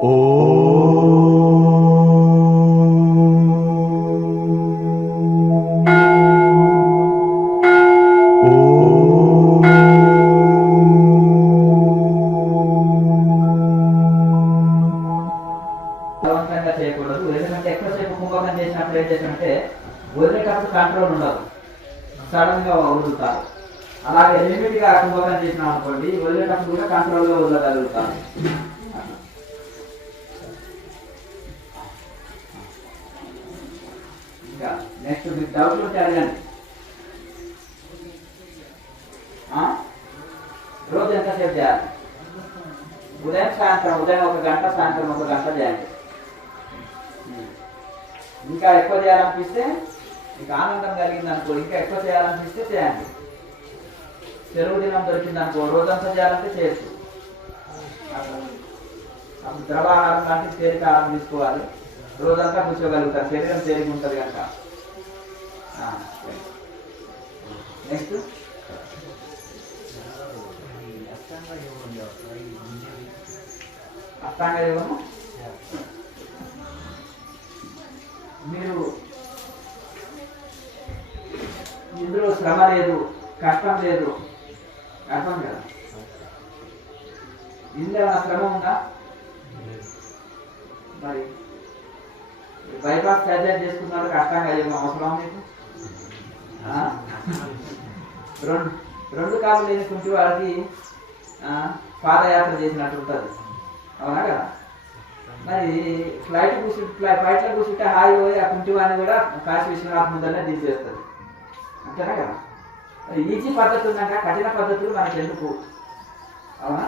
బలవంతంగా చేయకూడదు. ఎందుకంటే ఎక్కువసేపు కుంభకం చేసినప్పుడు ఏం చేసినట్టే వదిలేటప్పుడు కంట్రోల్ ఉండదు, సడన్ గా వదులుతారు. అలాగే లిమిట్ గా కుంభకం చేసినాం అనుకోండి, వదిలేటప్పుడు కూడా కంట్రోల్ గా వదలగలుగుతారు. ఇంకా నెక్స్ట్ మీకు డౌట్లు ఉంటే అడగండి. రోజు ఎంతసేపు చేయాలి? ఉదయం సాయంత్రం, ఉదయం 1 గంట, సాయంత్రం 1 గంట చేయండి. ఇంకా ఎక్కువ చేయాలనిపిస్తే, మీకు ఆనందం కలిగింది అనుకో, ఇంకా ఎక్కువ చేయాలనిపిస్తే చేయండి. సెలవు దినం దొరికింది అనుకో, రోజంతా చేయాలంటే చేయొచ్చు. అప్పుడు ద్రవాహారం లాంటి తేలిక ఆహారం తీసుకోవాలి, రోజంతా కూర్చోగలుగుతారు, శరీరం తేలిక ఉంటుంది కనుక. నెక్స్ట్ అష్టాంగ యోగము. మీరు ఇందులో శ్రమ లేదు, కష్టం లేదు, అర్థం కదా. ఇందులో ఏమైనా శ్రమ ఉందా? మరి బైపాస్ సర్జరీ చేసుకున్నారు, అష్టాంగ యోగం అవసరం మీకు? రెండు కాళ్ళు లేని కుంటి వారికి పాదయాత్ర చేసినట్టు ఉంటుంది, అవునా కదా. మరి ఫ్లైట్లో కూర్చుంటే హాయి పోయి ఆ కుంటి వాడిని కూడా కాశీ విశ్వనాథ్ ముందరనే తీసేస్తుంది, అంతేనా కదా. మరి ఈజీ పద్ధతి ఉన్నాక కఠిన పద్ధతులు మనకు ఎందుకు, అవునా.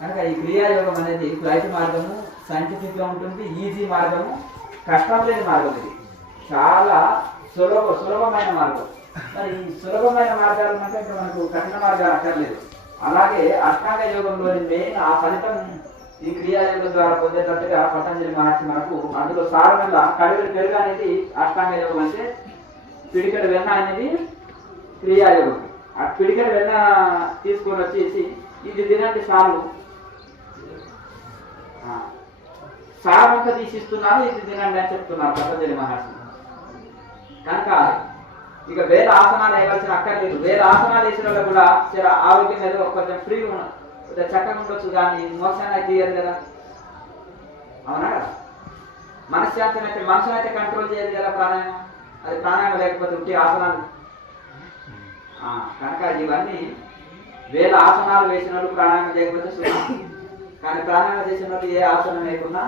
కనుక ఈ క్రియాయోగం అనేది ఫ్లైట్ మార్గము సైంటిఫిక్గా ఉంటుంది, ఈజీ మార్గము, కష్టం లేని మార్గం. ఇది చాలా సులభమైన మార్గం. మరి ఈ సులభమైన మార్గాలు అంటే ఇంకా మనకు కఠిన మార్గాలు అక్కర్లేదు. అలాగే అష్టాంగ యోగంలోని మెయిన్ ఆ ఫలితం ఈ క్రియాయోగం ద్వారా పొందేటట్టుగా పతంజలి మహర్షి మనకు అందులో సారమల్ల కడివెడు పెరుగు అనేది అష్టాంగ యోగం అంటే, పిడికెడు వెన్న అనేది క్రియాయోగం. ఆ పిడికెడు వెన్న తీసుకొని వచ్చేసి ఇది తినండి చాలు, సారమంతా తీసిస్తున్నారు, ఇది తినండి అని చెప్తున్నారు పతంజలి మహర్షి. కనుక ఇక వేల ఆసనాలు వేయవలసిన అక్కర్లేదు. వేల ఆసనాలు వేసిన వాళ్ళు కూడా ఆరోగ్యం ఏదో కొంచెం ఫ్రీ కొంచెం చక్కగా ఉండొచ్చు, కానీ మోసాన్ని అయితే తీయదు కదా, అవునా కదా. మనశ్శాంతిని అయితే మనసుని అయితే కంట్రోల్ చేయదు కదా ప్రాణాయామం. అది ప్రాణాయామం లేకపోతే ఉంటే ఆసనాలు. కనుక ఇవన్నీ వేల ఆసనాలు వేసిన వాళ్ళు ప్రాణాయామం చేయకపోతే సుఖం, కానీ ప్రాణాయామం చేసిన వాళ్ళు ఏ ఆసనం లేకున్నా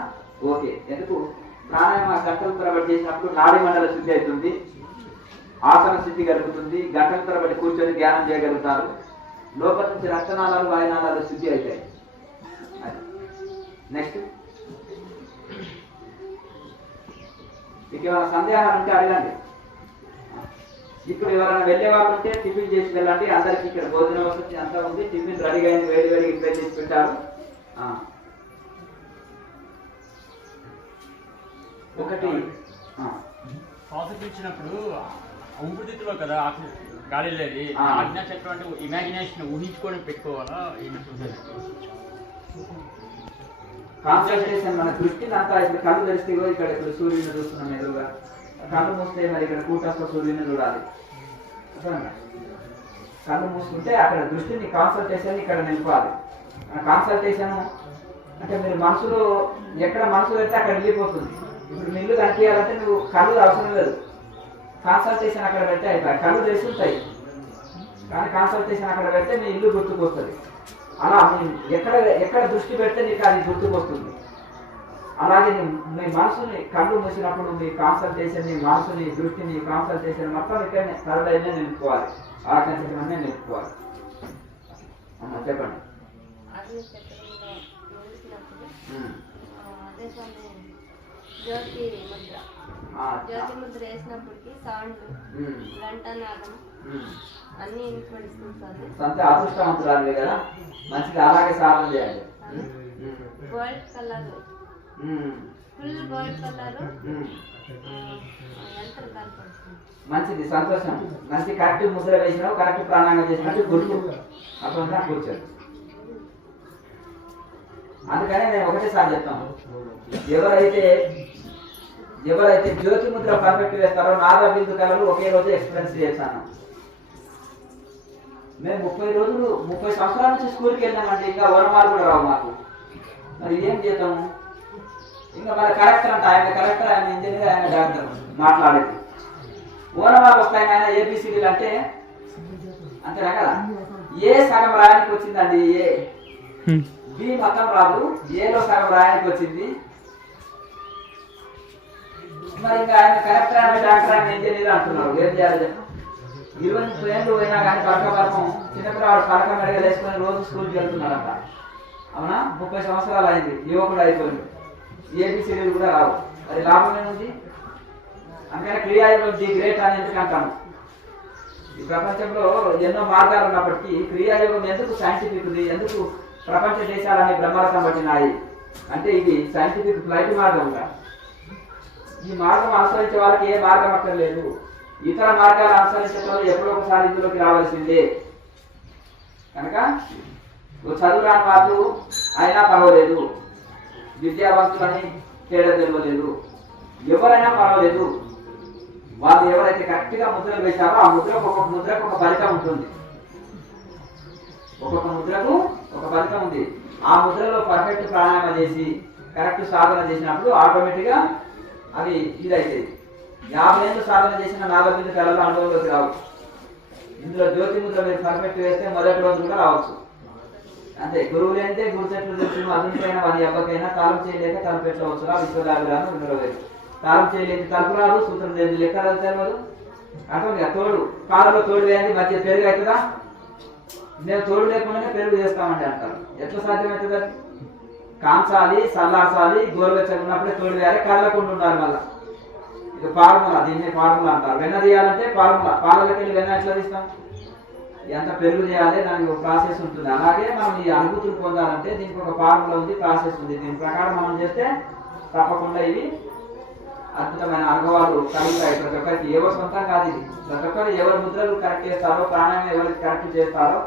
ఓకే. ఎందుకు? ప్రాణాయామ గంటల తరబడి చేసినప్పుడు నాడీ మండల శుద్ధి అవుతుంది, ఆసన స్థితి కలుగుతుంది, గంటల తరబడి కూర్చొని ధ్యానం చేయగలుగుతారు, లోపల నుంచి రక్తనాళాలు వాయునాళాలు శుద్ధి అవుతాయి. నెక్స్ట్ మీకు ఏమైనా సందేహాలు ఉంటే అడగండి. ఇప్పుడు ఎవరైనా వెళ్ళే వాళ్ళు ఉంటే టిఫిన్ చేసి వెళ్ళండి. అందరికి ఇక్కడ భోజన వసతి అంతా ఉంది, టిఫిన్ రెడీగా అయింది, వేడి వేడిగా ప్రిపేర్ చేసి పెట్టారు. ఒకటి ఇచ్చినప్పుడు ఊపిరితిత్తులో కదా గాలి లేదు, ఆజ్ఞా చక్రం అంటే ఇమాజినేషన్ ఊహించుకొని పెట్టుకోవాలా? కాన్సన్ట్రేషన్ మన దృష్టిని అంతా ఇప్పుడు కళ్ళు తెరిస్తే ఇక్కడ ఇప్పుడు సూర్యుని చూస్తున్నాం ఎదురుగా, కళ్ళు మూస్తే మరి ఇక్కడ కూటస్థ సూర్యుని చూడాలి. కళ్ళు మూసుకుంటే అక్కడ దృష్టిని కాన్సన్ట్రేషన్ ఇక్కడ నింపాలి. కాన్సన్ట్రేషన్ అంటే మీరు మనసులో ఎక్కడ మనసు పెడితే అక్కడ వెళ్ళిపోతుంది. ఇప్పుడు మీ ఇల్లు కనిపించాలంటే నువ్వు కళ్ళు అవసరం లేదు, కాన్సన్ట్రేషన్ అక్కడ పెడితే అయిపోయి. కళ్ళు తెరిచి ఉంటాయి కానీ కాన్సన్ట్రేషన్ అక్కడ పెడితే మీ ఇల్లు గుర్తుకొస్తుంది. అలా ఎక్కడ దృష్టి పెడితే నీకు అది గుర్తుకొస్తుంది. అలాగే మీ మనసుని కళ్ళు మూసినప్పుడు మీ కాన్సన్ట్రేషన్, మీ మనసుని, దృష్టిని, కాన్సన్ట్రేషన్ మొత్తం ఇక్కడనే సరళైనా నిలుపుకోవాలి, ఆకర్షణ అన్నీ నిలుపుకోవాలి. అమ్మ చెప్పండి. జ్యోతి ముద్ర వేసినప్పటికీ సౌండ్, గంటనాదం అన్ని అంతే అదృష్టవంతురాలి కదా, మంచిది. అలాగే సాధన చేయాలి. Gold colour, full gold colour మంచిది, సంతోషం. మంచి కరెక్ట్ ముద్ర వేసినావు, కరెక్ట్ ప్రాణాయామం చేసినట్టు గుర్తు అప్పుడు కూర్చోండి. అందుకనే నేను ఒకటేసారి చెప్తాను, ఎవరైతే జ్యోతి ముద్ర పర్ఫెక్ట్ వేస్తారో నాదా బిందు కళలు ఒకే రోజు ఎక్స్పీరియన్స్ చేశాను. మేము 30 సంవత్సరాల నుంచి స్కూల్కి వెళ్ళామంటే ఇంకా వనమాలు కూడా రావు మాకు. మరి ఏం చేద్దాము? ఇంకా మన కలెక్టర్ అంటే ఆయన కలెక్టర్, ఆయన ఇంజనీర్, ఆయన డాక్టర్ మాట్లాడేది. ఓనమాలు వస్తాయి ఆయన ఏబిసిడీలు అంటే అంతేనా కదా. ఏ సగం రాయడానికి వచ్చిందండి, ఏ బి మొత్తం రాదు, ఏలో సగం రాయడానికి వచ్చింది. మరి ఇంకా ఆయన కలెక్టర్, ఆయన డాక్టర్, ఆయన ఇంజనీర్ అంటున్నారు. ఏం చేయాలి చెప్పు? 20 ఏళ్ళు పోయినా కానీ పరకం చిన్నపిల్లవాడు పరకం మెడగలు వేసుకొని రోజు స్కూల్కి వెళ్తున్నారంట. అవునా? 30 సంవత్సరాలు అయింది, యువకుడు అయిపోయింది, ఏబిసిడీలు కూడా రావు. అది లాభం ఏముంది? అందుకని క్రియాయోగం ది గ్రేట్ అని ఎందుకు అంటాను? ఈ ప్రపంచంలో ఎన్నో మార్గాలు ఉన్నప్పటికీ క్రియాయోగం ఎందుకు సైంటిఫిక్ ఉంది, ఎందుకు ప్రపంచ దేశాలన్నీ బ్రహ్మరథం పట్టినాయి అంటే ఇది సైంటిఫిక్ ఫ్లైట్ మార్గం. ఈ మార్గం అనుసరించే వాళ్ళకి ఏ మార్గం అక్కర్లేదు. ఇతర మార్గాలు అనుసరించే వాళ్ళు ఎప్పుడో ఒకసారి ఇందులోకి రావాల్సిందే. కనుక చదువు రాని వాళ్ళు అయినా పర్వాలేదు, విద్యావంతులని తేడా తెలియలేదు, ఎవరైనా పర్వాలేదు. వాళ్ళు ఎవరైతే కరెక్ట్గా ముద్రలు వేశారో ఆ ముద్రకు ఒక్కొక్క ముద్రకు ఒక ఫలితం ఉంటుంది. ఒక్కొక్క ముద్రకు ఒక ఫలితం ఉంది. ఆ ముద్రలో పర్ఫెక్ట్ ప్రాణాయామం చేసి కరెక్ట్ సాధన చేసినప్పుడు ఆటోమేటిక్గా అవి ఇదైతాయి. 50 ఏళ్ళు సాధన చేసిన 40 కళలు అనుభవంలోకి రావు. ఇందులో జ్యోతి ముద్ర మీరు పర్ఫెక్ట్ వేస్తే మొదటి రోజు కూడా రావచ్చు. అంతే, గురువు లేనిదే గురు చెట్లు తెలుసు. అందుకైనా వాని అబ్బకైనా తాళం చేయలేక తలుపు పెట్టవచ్చురా విశ్వలాభిరాను ఉండలేదు. తాళం చేయలేని తలుపు రాదు, సూత్రం లేని లెక్క తెలియదు. అటువంటి తోడు కాలంలో తోడు వేయండి, మధ్య పెరుగు అవుతుందా? మేము తోడు లేకుండానే పెరుగు చేస్తామండి అంటారు. ఎట్లా సాధ్యమవుతుంది? కాంచాలి, చల్లార్చాలి, గోరువెచ్చగా ఉన్నప్పుడే తోడు వేయాలి, కదలకుండా ఉండాలి. మళ్ళీ ఇది ఫార్ములా, దీన్ని ఫార్ములా అంటారు. వెన్న తీయాలంటే ఫార్ములా, పాలకి వెళ్ళి వెన్న ఎట్లా తీస్తాం? ఎంత పెరుగు చేయాలి, దానికి ఒక ప్రాసెస్ ఉంటుంది. అలాగే మనం ఈ అనుభూతులు పొందాలంటే దీనికి ఒక ఫార్ములా ఉంది, ప్రాసెస్ ఉంది. దీని ప్రకారం మనం చేస్తే తప్పకుండా ఇవి అద్భుతమైన అనుభవాలు కలుగుతాయి. ప్రతి ఒక్కరికి ఏవో సొంతం కాదు ఇది. ప్రతి ఒక్కరు ఎవరు ముద్రలు కరెక్ట్ చేస్తారో, ప్రాణాయామం ఎవరికి కరెక్ట్ చేస్తారో,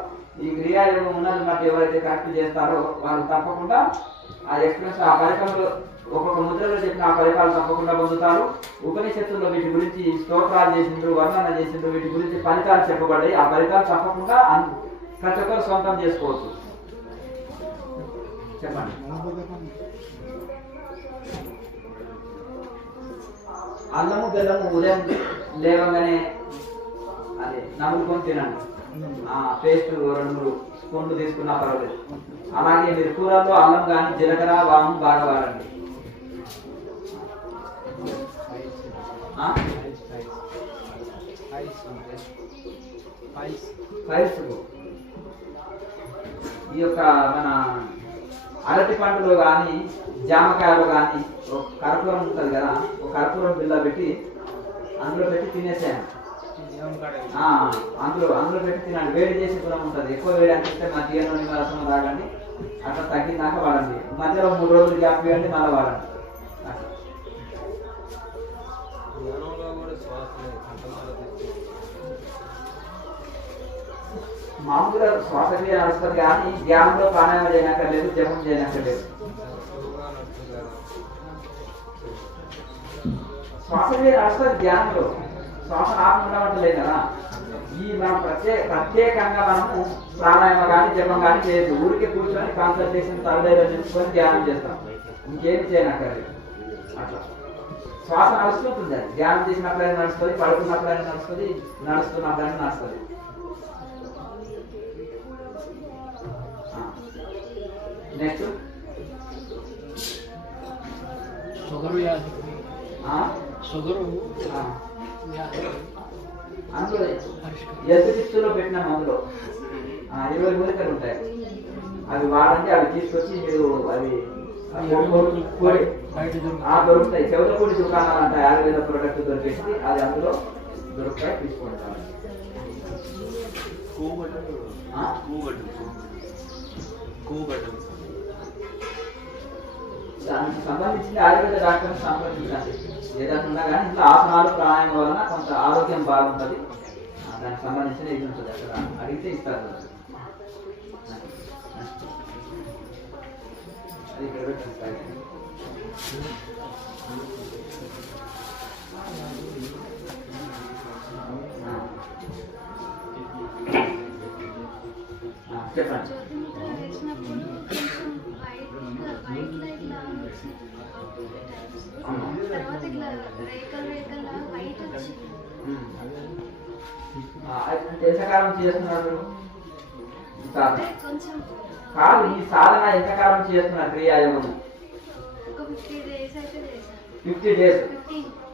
ఈ క్రియాయోగం ఉన్నది మట్టి ఎవరైతే కరెక్ట్ చేస్తారో వాళ్ళు తప్పకుండా ఆ ఎక్స్పీరియన్స్, ఆ ఫలితంలో ఒక్కొక్క ముద్రలో చెప్పిన ఆ ఫలితాలు తప్పకుండా పొందుతారు. ఉపనిషత్తుల్లో వీటి గురించి స్తోత్రాలు చేసిండ్రు, వర్ణన చేసిండ్రు, వీటి గురించి ఫలితాలు చెప్పబడ్డాయి. ఆ ఫలితాలు తప్పకుండా ప్రతి ఒక్కరు సొంతం చేసుకోవచ్చు. చెప్పండి. అల్లము బెల్లము ఉదయం లేవగానే అదే నములుకొని తినండి. పేస్ట్ 2-3 స్పూన్లు తీసుకున్నా పర్వాలేదు. అలాగే మీరు కూరల్లో అల్లం కానీ జీలకర్ర వాము బాగా వాడండి. ఈ యొక్క మన అరటి పండులో కానీ జామకాయలో కానీ ఒక కర్పూరం ఉంటుంది కదా, ఒక కర్పూరం బిల్ల పెట్టి అందులో పెట్టి తినేసాను. అందులో పెట్టి తినండి. వేడి చేసే గుణం ఉంటుంది. ఎక్కువ వేడి అనిపిస్తే మధ్యాహ్నం నిమ్మరసం తాగండి. అట్లా తగ్గిందాక వాడండి. మధ్యలో 3 రోజులు గ్యాప్ ఇవ్వండి, మళ్ళీ వాడండి. మామూలుగా శ్వాసక్రియ నడుస్తుంది కానీ ధ్యానంలో ప్రాణాయామం చేయనక్కర్లేదు, జపం చేయనక్కర్లేదు. శ్వాసక్రియ నడుస్తుంది ధ్యానంలో, శ్వాస ఆపకుండా ఉండలేదు కదా. ఈ మనం ప్రత్యేకంగా మనము ప్రాణాయామం కానీ జపం కానీ చేయొద్దు. ఊరికే కూర్చొని కాన్సన్ట్రేషన్ తరలేదో తెలుసుకొని ధ్యానం చేస్తాం, ఇంకేమి చేయనక్కర్లేదు. అట్లా శ్వాస నడుస్తుంటుంది. అది ధ్యానం చేసినప్పుడైనా నడుస్తుంది, పడుకున్నప్పుడైనా నడుస్తుంది, నడుస్తున్నప్పుడైనా నడుస్తుంది. నెక్స్ట్ షుగర్ వ్యాధి, షుగర్ అందులో ఎదురులో పెట్టిన మందులో 20 మూలికలు ఉంటాయి. అవి వాడండి. అవి తీసుకొచ్చి మీరు అవి దొరుకుతాయి. చెవులపూడి దుకాణాలు అంటాయి, ఆయుర్వేద ప్రోడక్ట్ దొరికేసి అది అందులో దొరుకుతాయి, తీసుకుంటాం. దానికి సంబంధించిన ఆయుర్వేద డాక్టర్ని సంప్రదించండి. ఏదన్నా కానీ ఇంట్లో ఆసనాలు ప్రాణాయామం వలన కొంత ఆరోగ్యం బాగుంటుంది. దానికి సంబంధించిన ఇది ఉంటుంది. అక్కడ అడిగితే ఇస్తారు. అది ఇక్కడ పెట్టండి. చెప్పండి. జ్యోతిముద్ర వేసినప్పుడు కొంచెం వైట్ లైట్ లాగా వచ్చింది. తర్వాత ఇట్లా రేఖలు వైట్ వచ్చింది. ఎంతకాలం చేస్తున్నారు? కొంచెం కాదు, ఈ సాధన ఎంతకాలం చేస్తున్నారు? క్రియాయోగం ఒక 50 days అయితే చేశాను. 50 days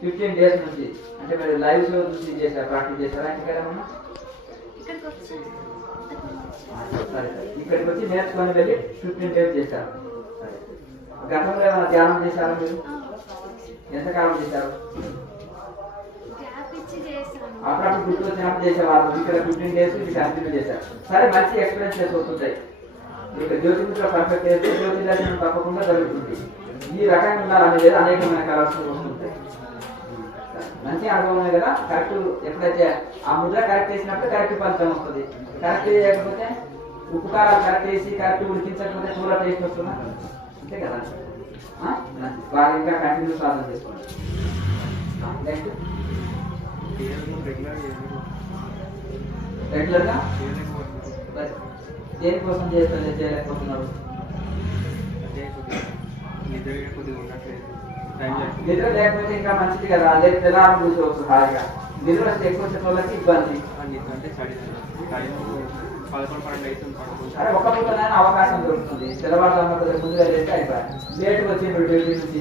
15 days నుంచి. అంటే మీరు లైవ్ షో నుంచి చేశారు, ప్రాక్టీస్ చేశారా? ఇంటికేమన్నా ఇక్కడికి వచ్చాను. సరే, ఇక్కడికి వచ్చి నేర్చుకొని వెళ్ళి 15 days చేశారు. గతంలో ఏమైనా ధ్యానం చేశారా మీరు? ఎంతకాలం చేశారు? గ్యాప్ ఇచ్చి చేశాను. అప్పుడప్పుడు గుర్తు వచ్చినప్పుడు చేసేవారు. ఇక్కడ 15 days ఇది కంటిన్యూ చేశారు. సరే, మంచి ఎక్స్పీరియన్సెస్ వస్తుంటాయి. ఇక్కడ జ్యోతిముద్ర పర్ఫెక్ట్ చేస్తే జ్యోతి దర్శనం తప్పకుండా జరుగుతుంది. ఈ రకంగా ఉండాలనేది అనేకమైన కలర్స్ వస్తుంటాయి. మంచి అనుభవమే కదా. కరెక్ట్ ఎప్పుడైతే ఆ ముద్ర కరెక్ట్ చేసినప్పుడు కరెక్ట్ ఫలితం వస్తుంది. కరెక్ట్ చేయకపోతే ఉప్పు కారాలు కరెక్ట్ చేసి కరెక్ట్ ఉడికించకపోతే కూర టేస్ట్ వస్తుందా? అంతే కదా. బాగా ఇంకా కంటిన్యూ సాధన చేసుకోండి. నెక్స్ట్ రెగ్యులర్గా దేనికోసం చేయలేకపోతున్నారు? నిద్ర లేకపోతే ఇంకా మంచిది కదా. లేదు తెల్లారం కూర్చోవచ్చు హాయిగా. నిద్ర వస్తే ఎక్కువ వచ్చే వాళ్ళకి ఇబ్బంది. సరే, ఒక్క పూటనైనా అవకాశం దొరుకుతుంది. తెల్లవారుజామున కొద్దిగా ముందుగా చేస్తే అయిపోయాయి. లేట్గా వచ్చింది డ్యూటీ నుంచి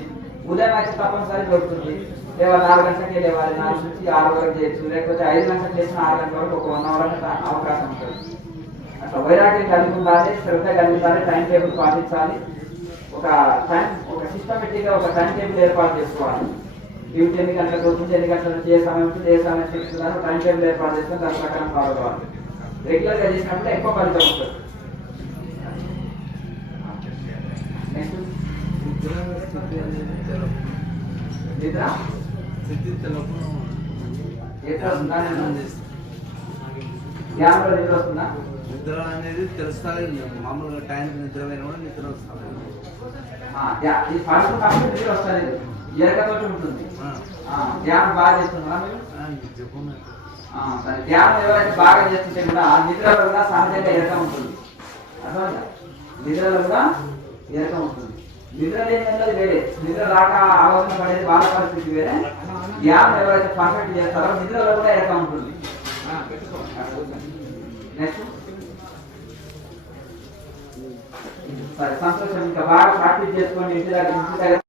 ఉదయం అయితే తప్పనిసరి దొరుకుతుంది. లేదా 4 గంటలకే లేవాలి. 4 నుంచి 6 వరకు చేయొచ్చు. లేకపోతే 5 గంటలకు చేసిన 6 గంటల వరకు ఒక 1 అవర్ అవకాశం ఉంటుంది. అట్లా వైరాగ్యం కలిగి ఉండాలి, శ్రద్ధ కలిగి ఉండాలి, టైం టేబుల్ పాటించాలి. ఒక సిస్టమేటిక్ గా ఒక టైం టేబుల్ ఏర్పాటు చేసుకోవాలి. డ్యూటీ ఎన్ని గంటలకు వస్తుంది, ఎన్ని గంటల నుంచి ఏ సమయం ఉంటుంది, ఏ సమయం తీసుకుంటారో టైం టేబుల్ ఏర్పాటు చేసుకుని దాని ప్రకారం ఫాలో కావాలి. రెగ్యులర్ గా చేసినప్పుడు ఎక్కువ ఫలితం ఉంటుంది. నెక్స్ట్ నిద్ర ఎట్లా వస్తుందా? ధ్యానంలో నిద్ర వస్తుందా? నిద్ర అనేది తెలుస్తుంది. మామూలుగా టైం నిద్ర పోయినా కూడా నిద్ర వస్తుంది. ఇది పడుకున్నప్పుడు నిద్ర వస్తుంది, ఎరకతోటి ఉంటుంది. ధ్యానం బాగా చేస్తున్నా మీరు? సరే, ధ్యానం ఎవరైతే బాగా చేస్తుంటే కూడా నిద్రలో కూడా సహజంగా ఎరక ఉంటుంది. అర్థమైందా? నిద్రలో కూడా ఎరక ఉంటుంది. నిద్ర లేని వేరే, నిద్ర రాక ఆలోచన పడేది బాధ పరిస్థితి వేరే. ధ్యానం ఎవరైతే పర్ఫెక్ట్ చేస్తారో నిద్రలో కూడా ఎరక ఉంటుంది. నెక్స్ట్ సరే, సంతోషం. ఇంకా బాగా ప్రాక్టీస్ చేసుకోండి. ఇంటి దగ్గర